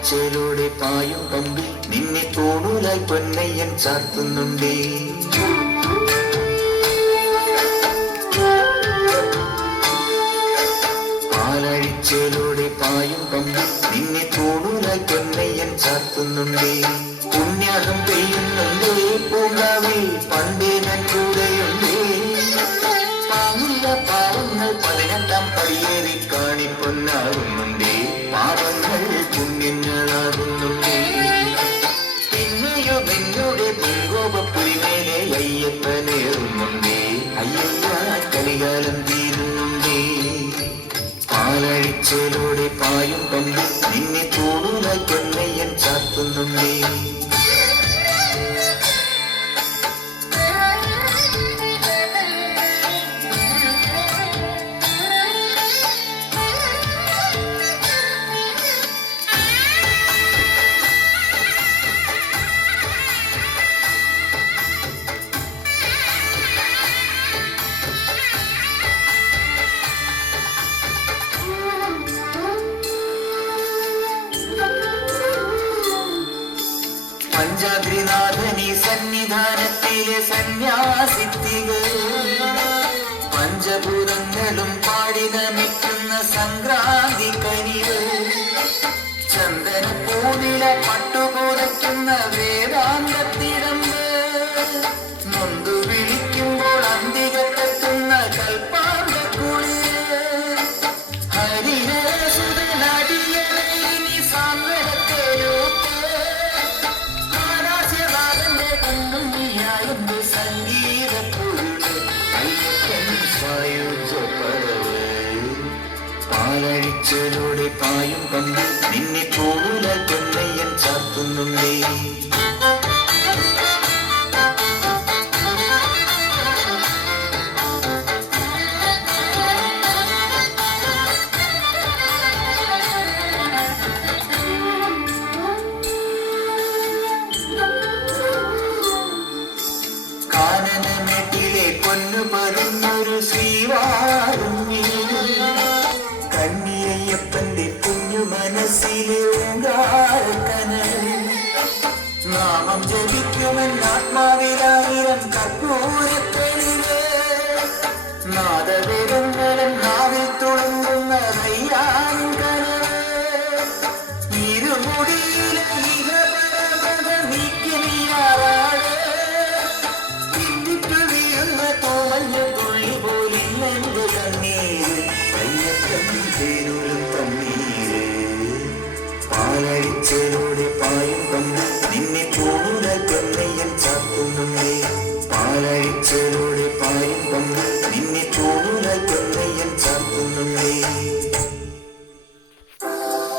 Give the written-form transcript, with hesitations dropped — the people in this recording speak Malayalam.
പാലഴിച്ചേലൂടെ പായും പമ്പി നിന്നെ തോണൂലായി പൊന്നയ്യൻ ചാർത്തുന്നുണ്ടേ. പാലഴിച്ചേലൂടെ പായും പമ്പി നിന്നെ തോണൂലായി പൊന്നയ്യൻ ചാർത്തുന്നുണ്ടേ. പുണ്യാഹം പെയ്യുന്നുണ്ടേ പൂങ്കാവിൽ പണ്ടേ ഞാൻ കൂടെയുണ്ടേ. പാങ്ങില്ല പാവങ്ങൾ 18-ാം പടിയേറി കാണിപ്പൊന്നാകുന്നുണ്ടേ. പാവങ്ങൾ പുണ്യങ്ങളാകുന്നുണ്ടേ. പിന്നെയോ നിന്നോടെ പൂങ്കോപുരിമേലെ അയ്യപ്പനേറുന്നുണ്ടേ. അയ്യയ്യ കലികാലം തീരുന്നുണ്ടേ. പാലഴിച്ചേലൂടെ പായും പമ്പി നിന്നെ തോണൂലായി പൊന്നയ്യൻ ചാർത്തുന്നുണ്ടേ. പഞ്ചാദ്രിനാഥനി സന്നിധാനത്തിലെ സന്യാസിത്തികൾ പഞ്ചഭൂതങ്ങളും പാടി നമിക്കുന്ന സംക്രാന്തി കനികൾ. ചന്ദനപ്പൂനില പട്ടുപോതയ്ക്കുന്ന വേദാന്തത്തിടമ്പ് നൊന്തു വിളിക്കുമ്പോൾ അന്തികത്തെത്തുന്ന കൽപ്പാന്തക്കുളിര്. ഹരിഹരസുതനടിയനെ ഇനി സാന്ത്വനത്തേരോട്ട് സംഗീതപ്പൊരുള് അയ്യപ്പൻ സായുജ്യപ്പടവ്. പാലഴിച്ചേലൂടെ പായും പമ്പി നിന്നെ തോണൂലായി പൊന്നയ്യൻ ചാർത്തുന്നുണ്ടേ. കാനനമെട്ടിലെ പൊന്നു പതിന്നൊരു ശ്രീവാരുണ്ണി കന്നിയയ്യപ്പന്റെ കുഞ്ഞു മനസ്സിലെ ഓങ്കാരക്കനൽ. നാമം ജപിക്കുമെന്നാത്മാവിലായിരം കർപ്പൂരത്തെളിവ്. നാദവിരുന്നലൻ നാവിൽ തുളുമ്പുന്ന റയ്യാനിൻ കനവ്. ഇരുമുടിയിലെ ഇഹപരമത നീക്കി നീയാറാട്. തുള്ളി പോലില്ലെന്റെ കണ്ണീര് അയ്യപ്പൻ തേരുളും